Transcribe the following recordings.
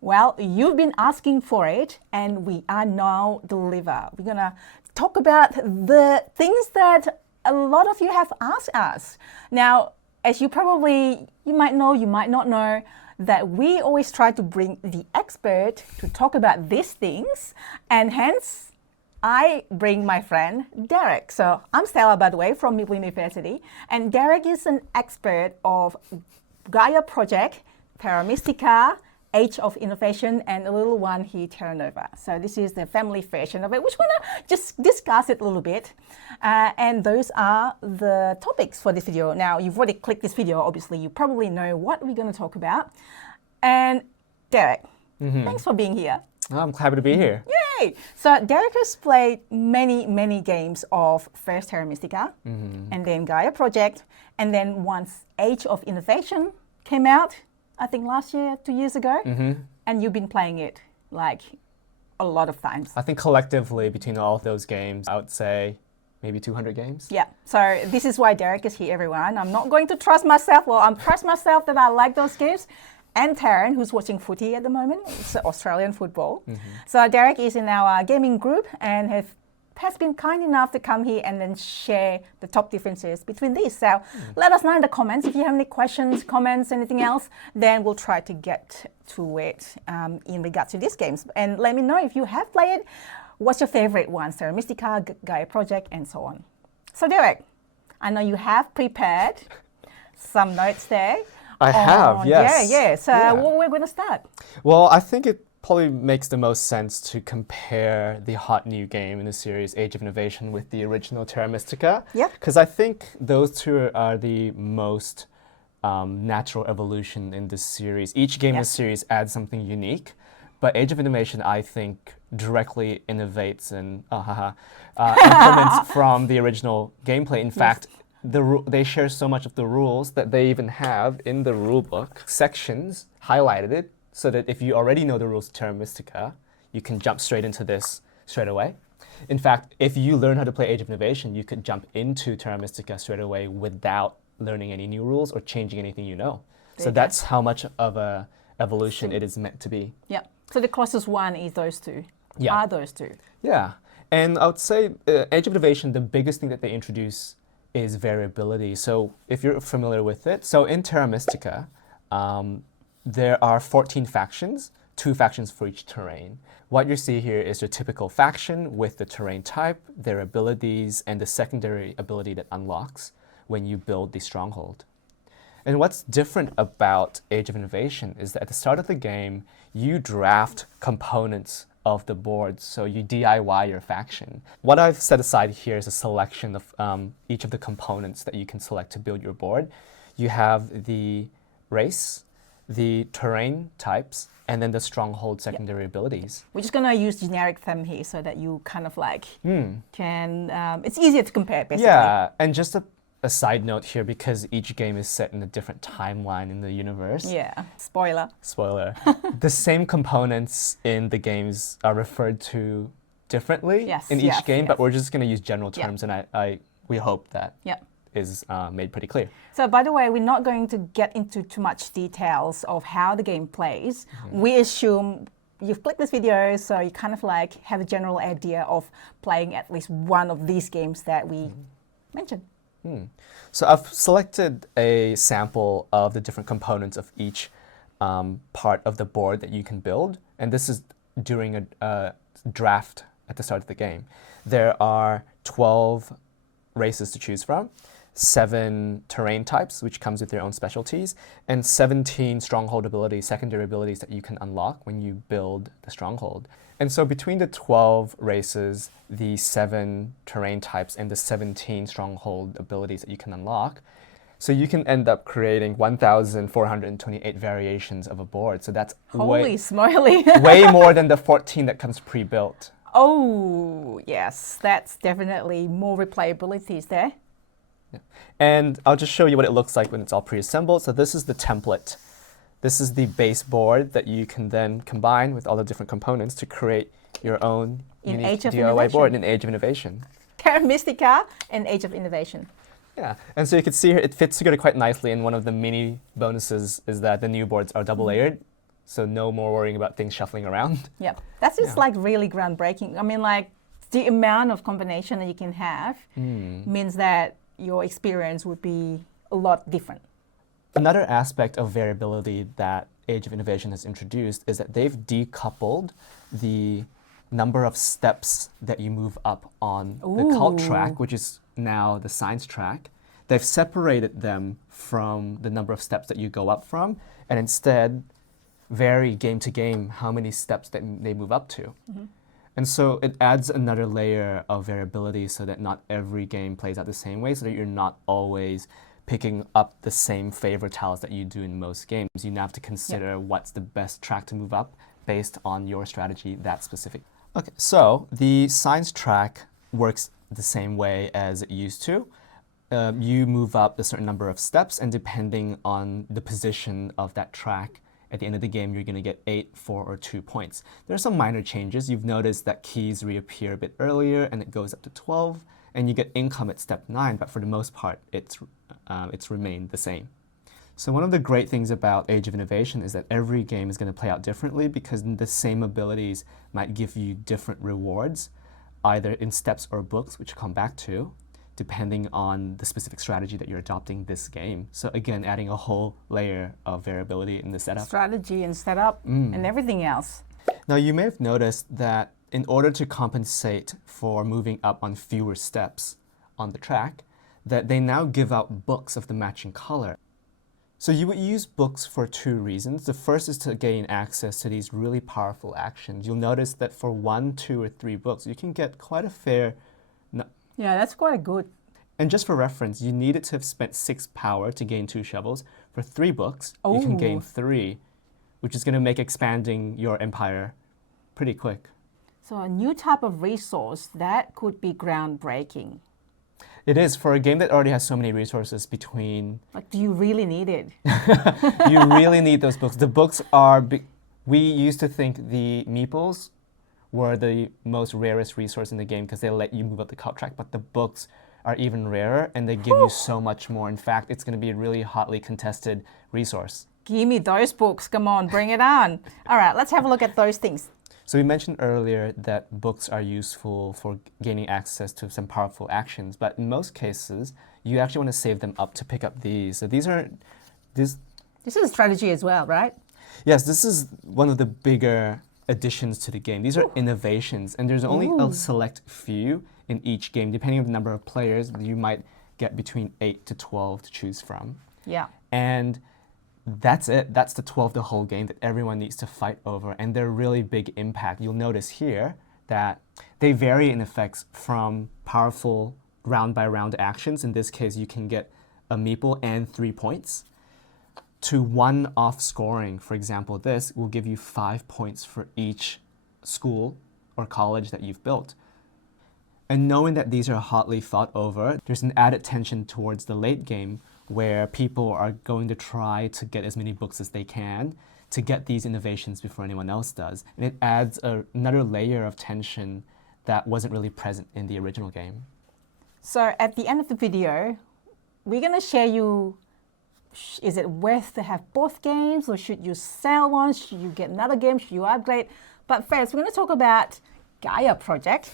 Well, you've been asking for it, and we are now deliver. We're gonna talk about the things that a lot of you have asked us. Now, as you might know, you might not know, that we always try to bring the expert to talk about these things, and hence, I bring my friend Derek. So I'm Stella, by the way, from Meeple University, and Derek is an expert of Gaia Project, Terra Mystica, Age of Innovation, and a little one here, Terra Nova. So this is the family version of it, which we're gonna just discuss it a little bit. And those are the topics for this video. Now, you've already clicked this video, obviously, you probably know what we're gonna talk about. And Derek, thanks for being here. I'm happy to be here. Yay! So Derek has played many games of first Terra Mystica, and then Gaia Project, and then once Age of Innovation came out, I think last year, 2 years ago, and you've been playing it like a lot of times. I think collectively between all of those games, I would say maybe 200 games. Yeah, so this is why Derek is here, everyone. I'm not going to trust myself. Well, I'm trust myself that I like those games. And Tarrant, who's watching footy at the moment, it's Australian football. So Derek is in our gaming group and has been kind enough to come here and then share the top differences between these. So let us know in the comments if you have any questions, comments, anything else, then we'll try to get to it in regards to these games. And let me know if you have played, what's your favorite ones, Terra Mystica, Gaia Project, and so on. So Derek, I know you have prepared some notes there. I have, yes. Yeah. So where we're going to start? Well, I think it probably makes the most sense to compare the hot new game in the series, Age of Innovation, with the original Terra Mystica. Yeah. Because I think those two are the most natural evolution in this series. Each game in the series adds something unique, but Age of Innovation, I think, directly innovates and implements from the original gameplay. In fact, they share so much of the rules that they even have in the rulebook sections highlighted so that if you already know the rules of Terra Mystica, you can jump straight into this straight away. In fact, if you learn how to play Age of Innovation, you could jump into Terra Mystica straight away without learning any new rules or changing anything you know. So that's how much of a evolution it is meant to be. Yeah. So the closest one is those two. Yeah. Are those two? Yeah. And I would say Age of Innovation, the biggest thing that they introduce is variability. So if you're familiar with it, so in Terra Mystica, there are 14 factions, 2 factions for each terrain. What you see here is your typical faction with the terrain type, their abilities, and the secondary ability that unlocks when you build the stronghold. And what's different about Age of Innovation is that at the start of the game, you draft components of the board, so you DIY your faction. What I've set aside here is a selection of each of the components that you can select to build your board. You have the race, the terrain types, and then the stronghold secondary abilities. We're just going to use generic theme here so that you kind of like can, it's easier to compare basically. Yeah, and just a side note here, because each game is set in a different timeline in the universe. Yeah, spoiler. Spoiler. The same components in the games are referred to differently in each game, but we're just going to use general terms, and we hope that is made pretty clear. So by the way, we're not going to get into too much details of how the game plays. We assume you've clicked this video, so you kind of like have a general idea of playing at least one of these games that we mentioned. So I've selected a sample of the different components of each part of the board that you can build, and this is during a draft at the start of the game. There are 12 races to choose from, 7 terrain types, which comes with their own specialties, and 17 stronghold abilities, secondary abilities that you can unlock when you build the stronghold. And so between the 12 races, the 7 terrain types, and the 17 stronghold abilities that you can unlock, so you can end up creating 1,428 variations of a board. So that's Holy smoly. way more than the 14 that comes pre-built. Oh, yes, that's definitely more replayabilities there. Yeah. And I'll just show you what it looks like when it's all pre-assembled. So this is the template. This is the base board that you can then combine with all the different components to create your own unique DIY board in Age of Innovation. Terra Mystica and Age of Innovation. Yeah, and so you can see here it fits together quite nicely, and one of the mini bonuses is that the new boards are double layered. So no more worrying about things shuffling around. Yeah, that's just like really groundbreaking. I mean, like the amount of combination that you can have means that your experience would be a lot different. Another aspect of variability that Age of Innovation has introduced is that they've decoupled the number of steps that you move up on the cult track, which is now the science track. They've separated them from the number of steps that you go up from, and instead vary game to game how many steps that they move up to. And so it adds another layer of variability so that not every game plays out the same way, so that you're not always picking up the same favorite tiles that you do in most games. You now have to consider what's the best track to move up based on your strategy that's specific. Okay, so the science track works the same way as it used to. You move up a certain number of steps, and depending on the position of that track, at the end of the game, you're going to get 8, 4, or 2 points. There are some minor changes. You've noticed that keys reappear a bit earlier, and it goes up to 12, and you get income at step 9, but for the most part, it's remained the same. So one of the great things about Age of Innovation is that every game is going to play out differently because the same abilities might give you different rewards, either in steps or books, which I'll come back to, depending on the specific strategy that you're adopting this game. So again, adding a whole layer of variability in the setup. Strategy and setup and everything else. Now you may have noticed that in order to compensate for moving up on fewer steps on the track, that they now give out books of the matching color. So you would use books for 2 reasons. The first is to gain access to these really powerful actions. You'll notice that for 1, 2, or 3 books, you can get quite a fair... Yeah, that's quite good. And just for reference, you needed to have spent 6 power to gain 2 shovels. For 3 books, you can gain 3, which is going to make expanding your empire pretty quick. So a new type of resource that could be groundbreaking. It is, for a game that already has so many resources between... Like, do you really need it? You really need those books. The books are... We used to think the meeples were the most rarest resource in the game because they let you move up the cult track, but the books are even rarer and they give you so much more. In fact, it's going to be a really hotly contested resource. Give me those books. Come on, bring it on. All right, let's have a look at those things. So we mentioned earlier that books are useful for gaining access to some powerful actions, but in most cases, you actually want to save them up to pick up these. So these are... This is a strategy as well, right? Yes, this is one of the bigger additions to the game. These are innovations, and there's only a select few in each game. Depending on the number of players, you might get between 8 to 12 to choose from. Yeah. And that's it. That's the 12 the whole game that everyone needs to fight over, and they're really big impact. You'll notice here that they vary in effects from powerful round-by-round actions. In this case, you can get a meeple and 3 points, to one-off scoring. For example, this will give you 5 points for each school or college that you've built. And knowing that these are hotly fought over, there's an added tension towards the late game where people are going to try to get as many books as they can to get these innovations before anyone else does. And it adds another layer of tension that wasn't really present in the original game. So at the end of the video, we're going to share you, is it worth to have both games, or should you sell one? Should you get another game? Should you upgrade? But first, we're going to talk about Gaia Project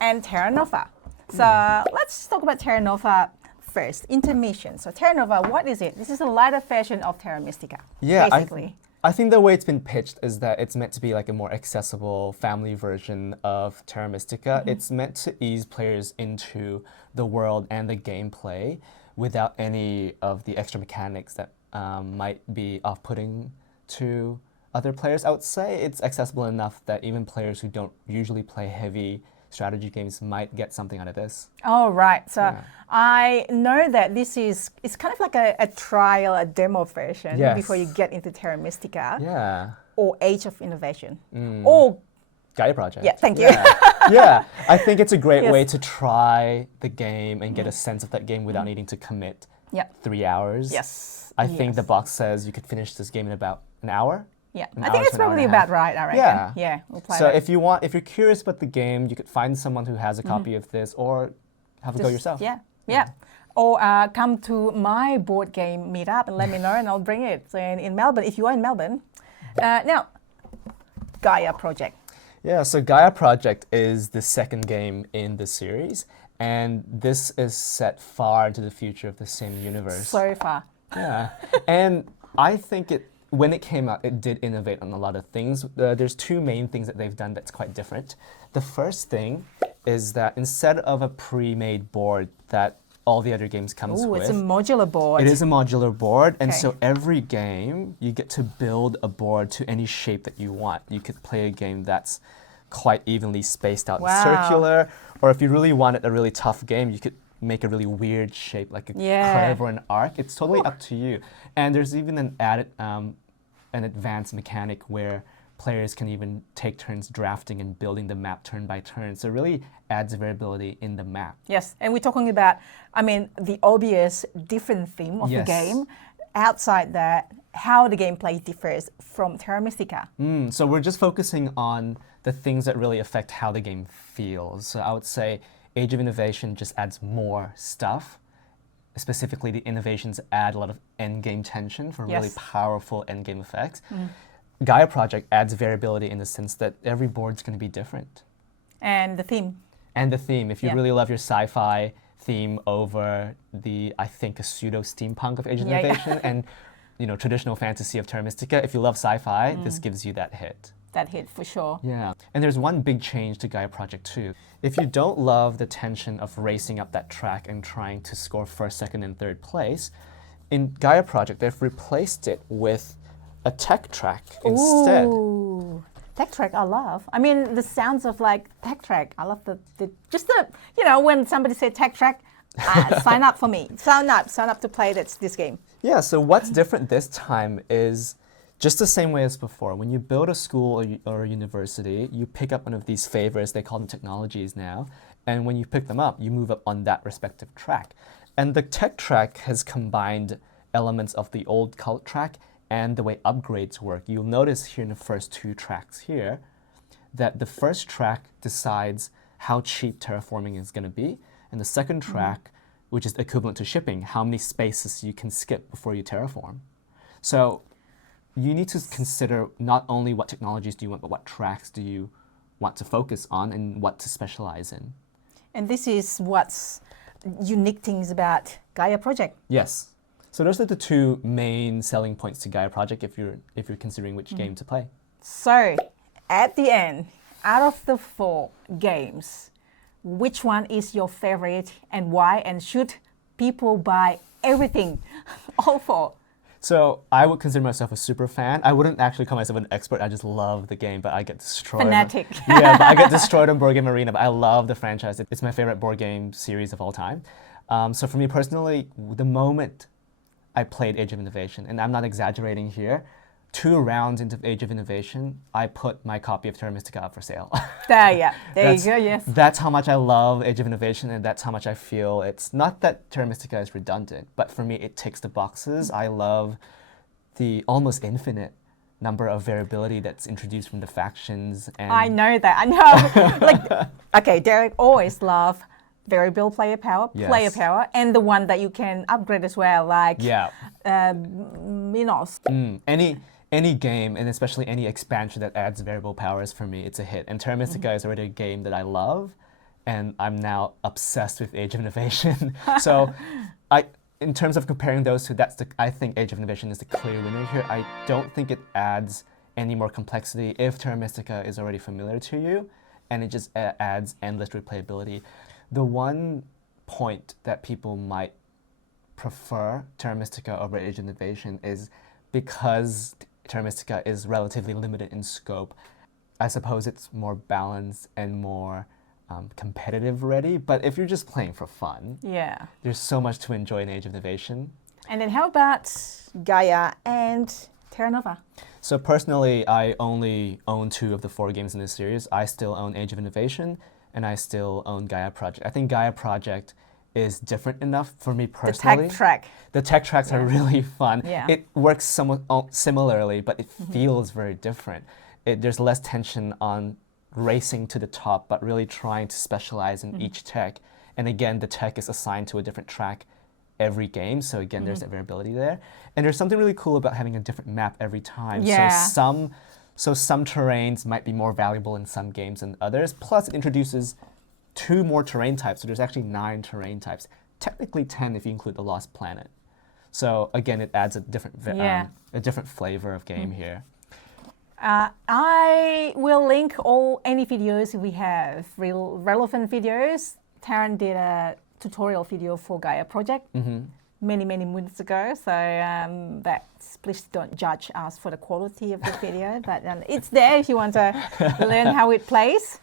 and Terra Nova. So let's talk about Terra Nova first. Intermission. So Terra Nova, what is it? This is a lighter version of Terra Mystica, basically. I think the way it's been pitched is that it's meant to be like a more accessible family version of Terra Mystica. It's meant to ease players into the world and the gameplay without any of the extra mechanics that might be off-putting to other players. I would say it's accessible enough that even players who don't usually play heavy strategy games might get something out of this. Oh, right. So I know that it's kind of like a trial, a demo version before you get into Terra Mystica. Yeah. Or Age of Innovation. Or Gaia Project. Yeah, thank you. Yeah, I think it's a great way to try the game and get a sense of that game without needing to commit 3 hours. Yes. I think the box says you could finish this game in about an hour. Yeah, I think it's probably about right, I reckon. Yeah, we'll play so if you're curious about the game, you could find someone who has a copy of this, or have a go yourself. Yeah. Or come to my board game meetup and let me know, and I'll bring it. So in Melbourne, if you are in Melbourne, Now, Gaia Project. Yeah, so Gaia Project is the second game in the series, and this is set far into the future of the same universe. So far. Yeah, and I think when it came out, it did innovate on a lot of things. There's two main things that they've done that's quite different. The first thing is that instead of a pre-made board that all the other games comes Ooh, with, it's a modular board. it is a modular board, and Okay. so every game you get to build a board to any shape that you want. You could play a game that's quite evenly spaced out Wow. and circular, or if you really wanted a really tough game, you could make a really weird shape like a Yeah. curve or an arc. It's totally up to you. And there's even an added, an advanced mechanic where players can even take turns drafting and building the map turn by turn. So it really adds variability in the map. Yes, and we're talking about, I mean, the obvious different theme of the Yes. game. Outside that, how the gameplay differs from Terra Mystica. So we're just focusing on the things that really affect how the game feels. So I would say Age of Innovation just adds more stuff. Specifically, the innovations add a lot of endgame tension for really Yes. powerful endgame effects. Gaia Project adds variability in the sense that every board's going to be different. And the theme. And the theme, if you Yeah. really love your sci-fi theme over the, I think, a pseudo steampunk of Age of Yeah, yeah. Innovation and traditional fantasy of Terra Mystica, if you love sci-fi, this gives you that hit. That hit for sure. Yeah, and there's one big change to Gaia Project too. If you don't love the tension of racing up that track and trying to score first, second, and third place, in Gaia Project they've replaced it with a tech track instead. Ooh, tech track I love. I mean, the sounds of like tech track. I love the when somebody said tech track, sign up for me. Sign up to play this game. Yeah, so what's different this time is just the same way as before. When you build a school or a university, you pick up one of these favors, they call them technologies now, and when you pick them up, you move up on that respective track. And the tech track has combined elements of the old cult track and the way upgrades work. You'll notice here in the first two tracks here that the first track decides how cheap terraforming is going to be, and the second track, which is equivalent to shipping, how many spaces you can skip before you terraform. So you need to consider not only what technologies do you want, but what tracks do you want to focus on and what to specialize in. And this is what's unique things about Gaia Project. Yes. So those are the two main selling points to Gaia Project if you're considering which game to play. So, at the end, out of the 4 games, which one is your favorite and why? And should people buy everything, all 4? So I would consider myself a super fan. I wouldn't actually call myself an expert. I just love the game, but I get destroyed. Fanatic. Yeah, but I get destroyed on Board Game Arena, but I love the franchise. It's my favorite board game series of all time. So for me personally, the moment I played Age of Innovation, and I'm not exaggerating here, 2 rounds into Age of Innovation, I put my copy of Terra Mystica up for sale. There you That's- go, yes. That's how much I love Age of Innovation, and that's how much I feel. It's not that Terra Mystica is redundant, but for me, it ticks the boxes. I love the almost infinite number of variability that's introduced from the factions. And I know that. I know. Okay, Derek always love variable player power, Yes. and the one that you can upgrade as well, like Yeah. Minos. Any game, and especially any expansion that adds variable powers, for me, it's a hit. And Terra Mystica is already a game that I love, and I'm now obsessed with Age of Innovation. So, in terms of comparing those two, I think Age of Innovation is the clear winner here. I don't think it adds any more complexity if Terra Mystica is already familiar to you, and it just adds endless replayability. The one point that people might prefer Terra Mystica over Age of Innovation is because Terra Mystica is relatively limited in scope. I suppose it's more balanced and more competitive ready, but if you're just playing for fun, Yeah. there's so much to enjoy in Age of Innovation. And then how about Gaia and Terra Nova? So personally, I only own 2 of the 4 games in this series. I still own Age of Innovation, and I still own Gaia Project. I think Gaia Project is different enough for me The personally. tech track. The tech tracks are really fun. Yeah. It works somewhat similarly, but it feels very different. There's less tension on racing to the top, but really trying to specialize in each tech. And again, the tech is assigned to a different track every game. So again, there's that variability there. And there's something really cool about having a different map every time. Yeah. So some terrains might be more valuable in some games than others. Plus, it introduces 2 more terrain types. So there's actually 9 terrain types. Technically 10 if you include the Lost Planet. So again, it adds a different flavor of game here. I will link any videos we have, real relevant videos. Tarrant did a tutorial video for Gaia Project many months ago. So please don't judge us for the quality of the video, but it's there if you want to learn how it plays.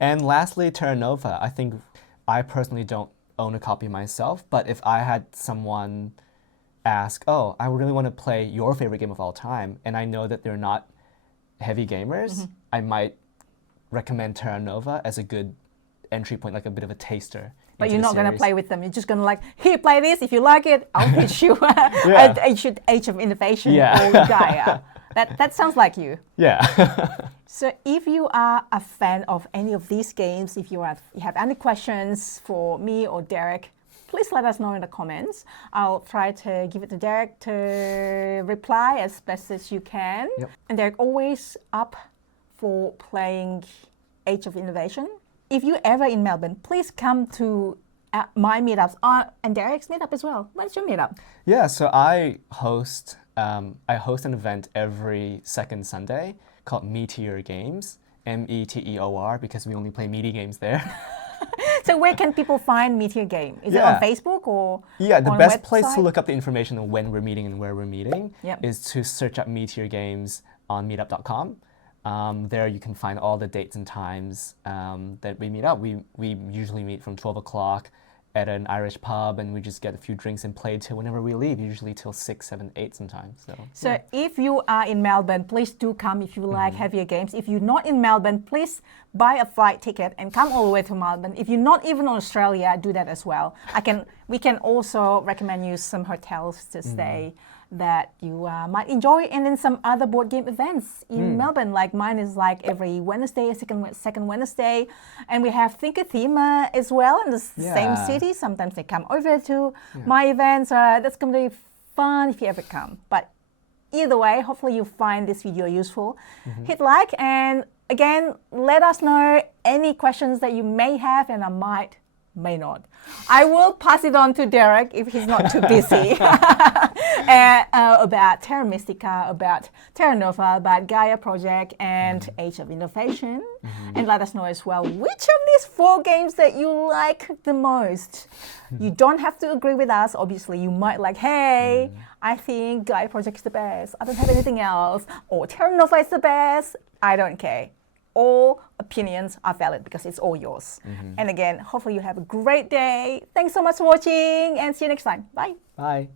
And lastly, Terra Nova. I think I personally don't own a copy myself, but if I had someone ask, oh, I really want to play your favorite game of all time, and I know that they're not heavy gamers, I might recommend Terra Nova as a good entry point, like a bit of a taster. But you're not going to play with them. You're just going to like, here, play this. If you like it, I'll teach you Age of Innovation or Gaia. That sounds like you. Yeah. So if you are a fan of any of these games, if you have any questions for me or Derek, please let us know in the comments. I'll try to give it to Derek to reply as best as you can. Yep. And Derek always up for playing Age of Innovation. If you're ever in Melbourne, please come to my meetups and Derek's meetup as well. When's your meetup? Yeah, so I host an event every second Sunday called Meteor Games, Meteor, because we only play meaty games there. So where can people find Meteor Game? Is it on Facebook or Yeah, the on best website? place to look up the information on when we're meeting and where we're meeting Yep. is to search up Meteor Games on meetup.com. There you can find all the dates and times that we meet up. We usually meet from 12 o'clock at an Irish pub, and we just get a few drinks and play till whenever we leave, usually till 6, 7, 8 sometimes. So if you are in Melbourne, please do come if you like heavier games. If you're not in Melbourne, please buy a flight ticket and come all the way to Melbourne. If you're not even in Australia, do that as well. We can also recommend you some hotels to stay that you might enjoy, and then some other board game events in Melbourne. Like mine is like every Wednesday, second Wednesday, and we have Think a Theme as well in the same city. Sometimes they come over to my events. That's going to be fun if you ever come. But either way, hopefully you find this video useful. Hit like, and again, let us know any questions that you may have, and I may not. I will pass it on to Derek if he's not too busy about Terra Mystica, about Terra Nova, about Gaia Project, and Age of Innovation. And let us know as well which of these 4 games that you like the most. You don't have to agree with us. Obviously, you might like, hey, I think Gaia Project is the best. I don't have anything else. Or Terra Nova is the best. I don't care. All opinions are valid because it's all yours. And again, hopefully you have a great day. Thanks so much for watching, and see you next time. Bye. Bye.